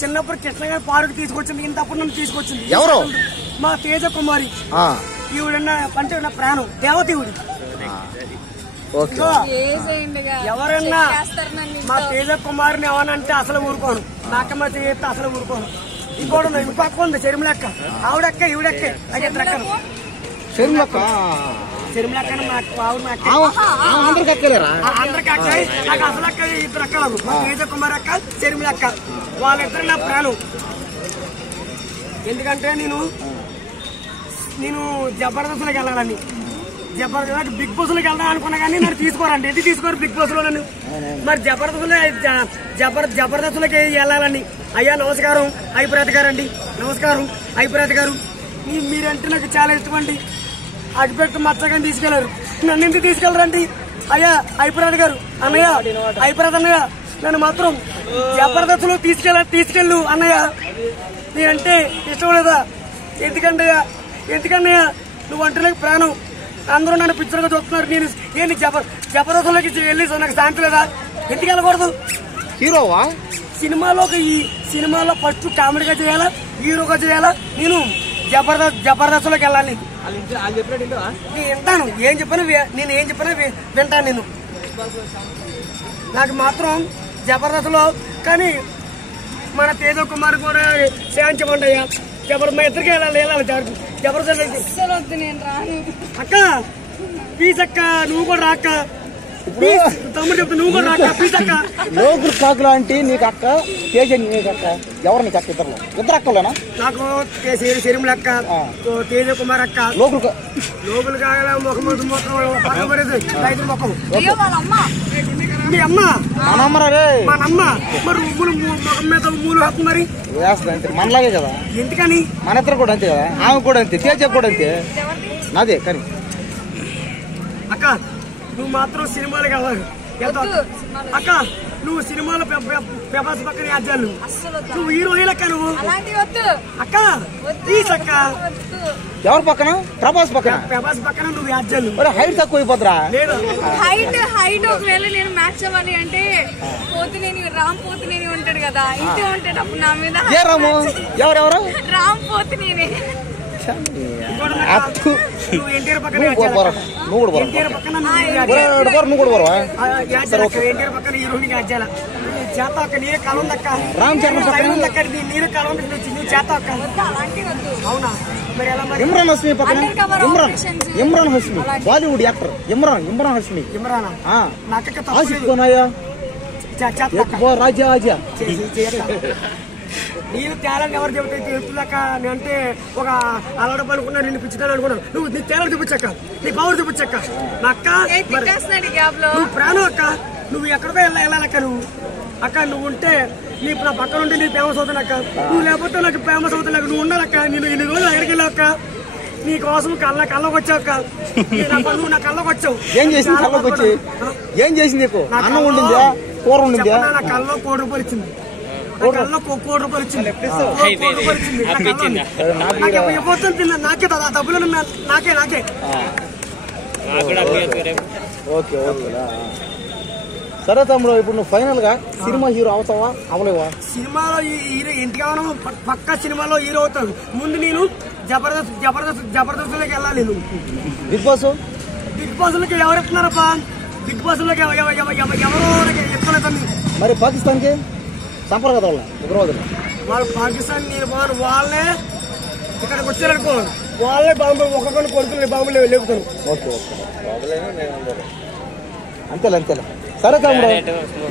చిన్నప్పుడు కృష్ణ గారి పార్కు తీసుకొచ్చింది, ఇంతప్పుడు నన్ను తీసుకొచ్చింది. ఎవరు? మా తేజ కుమారి. ఈవిడన్న అంటే నా ప్రాణం దేవత ఈవిడి. ఎవరన్నా మా తేజ కుమారిని ఏమనంటే అసలు ఊరుకోను, నాకమ్మ చేస్తే అసలు ఊరుకోను. ఇంకోటి ఇంకొక ఉంది చెరుములక్క, ఆవిడక్క ఈవిడక్క అక్కను చెరుములక్క అందరికి అక్కాయి. నాకు అసలు అక్క ఇద్దరు అక్కలు, మా తేజ కుమారి అక్క చెరుములక్క, వాళ్ళిద్దరు నా ప్రాణం. ఎందుకంటే నేను జబర్దస్త్లోకి వెళ్ళాలని, జబర్దస్త్ బిగ్ బాస్ లోకి వెళ్దాం అనుకున్నా కానీ నన్ను తీసుకోరండి. ఎందుకు తీసుకోరు బిగ్ బాస్ లో నన్ను? మరి జబర్దస్త్లోకి వెళ్ళాలని. అయ్యా నమస్కారం ఐప్రత గారు అండి, నమస్కారం ఐప్రత గారు. మీరంటే నాకు చాలా ఇష్టం అండి. అడిపెట్టు మచ్చగాని తీసుకెళ్లారు, నన్ను ఎందుకు తీసుకెళ్లరండి? అయ్యా ఐప్రత గారు, అన్నయ్య ఐప్రత అన్నయ్య, నన్ను మాత్రం జబర్దస్త్ లో తీసుకెళ్ళు అన్నయ్య. నేనంటే ఇష్టం లేదా? ఎందుకన్నయ్య నువ్వు అంటే నాకు ప్రాణం. అందరూ నన్ను పిక్చర్ గా చూస్తున్నారు. నేను జబర్దస్త్లోకి వెళ్ళి నాకు శాంతి లేదా? ఎందుకు వెళ్ళకూడదు? హీరోవా? సినిమాలో ఫస్ట్ కామెడీగా చేయాలా, హీరోగా చేయాలా? నేను జబర్దస్త్లోకి వెళ్ళాలి. నేను వింటాను, ఏం చెప్పినా వింటాను. నేను నాకు మాత్రం జబర్దస్త్లో కానీ మన తేజ కుమార్ కూడా శాంతివ్వండి అయ్యా. మా ఇద్దరికి వెళ్ళాలి జబర్దస్త్. అక్క ప్లీజ్ అక్క, నువ్వు కూడా రాక్క. తమ్ముడు చెప్తా, నువ్వు కూడా రాక్క ప్లీజ్ అక్క. లోకులు కాకు లాంటి నీకు అక్క తేజ, నీకు అక్క ఎవరు? నీకు అక్క ఇద్దరు అక్కలేనా? నాకు శరీరం అక్క, తేజ కుమార్ అక్క. లోకులు కాగల ముఖం ముఖం మీ అమ్మ మా నమ్మ. మరి ముఖం మీద మూలు హక్కు మరి మనలాగే కదా. ఎందుకని? మన ఇద్దరు కూడా అంతే కదా, ఆమె కూడా అంతే, తేజ కూడా అంతే. నాదే కానీ అక్క నువ్వు మాత్రం సినిమాలకు వెళ్ళాలి. అక్క నువ్వు సినిమాలో ప్రభాస్ పక్కన యాజ్యాలు, నువ్వు హీరోయిన్ అక్క. నువ్వు అక్క ప్లీజ్ అక్క. ఎవరి పక్కన? ప్రభాస్ పక్కన నువ్వు యాజ్యాలు. హైట్ తక్కువ అయిపోతురా? హైట్ ఒకవేళ నేను మ్యాచ్ అవ్వాలి అంటే రామ్ పోతినేని ఉంటాడు కదా, ఇంటి ఉంటాడు. అప్పుడు నా మీద ఎవరెవరు? రామ్ పోతినేని. ఎన్టీఆర్ పక్కన హీరోయిన్ యాజ్యాల చేత అక్క. నీరే కలం దక్క, రామ్ చరణ్ పక్కన నీరు కలం చేత అక్క. అవునా? ఇమ్రాన్ హస్మి పక్కన ఇమ్రాన్ హస్మి, బాలీవుడ్ యాక్టర్ ఇమ్రాన్ హస్మి. ఇమ్రానా? ఆసిఫ్ కోనాయా రాజా ఆజా. నేను తేలని ఎవరు చెప్తున్నాక అంటే ఒక అలవాటు పనుకున్నా, నిన్ను పిచ్చుతాను అనుకున్నాను. నువ్వు నీ తేలని చూపించక్క, నీ పవర్ చూపించక్క. నా అక్క నువ్వు ప్రాణం అక్క. నువ్వు ఎక్కడికో వెళ్ళాలక్క. నువ్వు అక్క నువ్వు ఉంటే నా పక్కన ఉంటే నీ ఫేమస్ అవుతానక్క. నువ్వు లేకపోతే నాకు ఫేమస్ అవుతాను. నువ్వు ఉండాలక్క. నేను ఇన్ని రోజులు ఎక్కడికి వెళ్ళావక్క. నీ కోసం కళ్ళకి వచ్చావక్క. నువ్వు నా కళ్ళకి వచ్చావు. ఏం చేసింది? కళ్ళకి వచ్చి ఏం చేసింది? అన్నం ఉండిందా, కూర ఉండిందా? నా కళ్ళలో ₹1,00,000 ఇచ్చింది. ₹1,00,000 ఇచ్చింది. నాకే డబ్బులు నాకే. ఓకే సరే తమ్ముడు, ఇప్పుడు నువ్వు ఫైనల్ గా సినిమా హీరో అవుతావా అవలేవా? సినిమాలో హీరో ఇంటికి అవడం పక్క సినిమాలో హీరో అవుతాను. ముందు నేను జబర్దస్త్ లోకి వెళ్ళాలి. నేను బిగ్ బాస్ లోకి ఎవరు ఎత్తున్నారప్పా? బిగ్ బాస్ లోకి ఎవరు ఎత్తలేదని. మరి పాకిస్తాన్ కి సంపర్క కదా ఉగ్రవాదులు. వాళ్ళు పాకిస్తాన్ వాళ్ళే ఇక్కడికి వచ్చారనుకో, వాళ్ళే బాంబు ఒక్కొక్కరిని కొడుకుని బాంబులు లేపుతారు. ఓకే అంతేలే. సరే తమ్ముడు,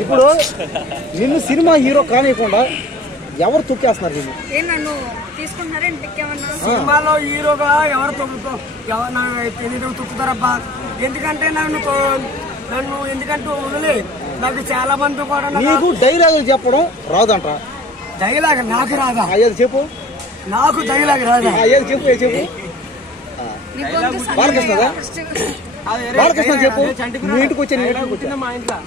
ఇప్పుడు నిన్ను సినిమా హీరో కానియకుండా ఎవరు తొక్కేస్తున్నారు? నన్ను సినిమాలో హీరోగా ఎవరు తొక్కుతారబ్బా? ఎందుకంటే ఎందుకంటే వదిలే నాకు చాలా మంది కూడా. నీకు డైలాగులు చెప్పడం రాదంట. డైలాగ్ నాకు రాదా? ఏది చెప్పు. నాకు డైలాగ్ రాదా? ఏది చెప్పు. బాలకృష్ణ చెప్పు. మీ ఇంటికి వచ్చాను, మా ఇంట్లో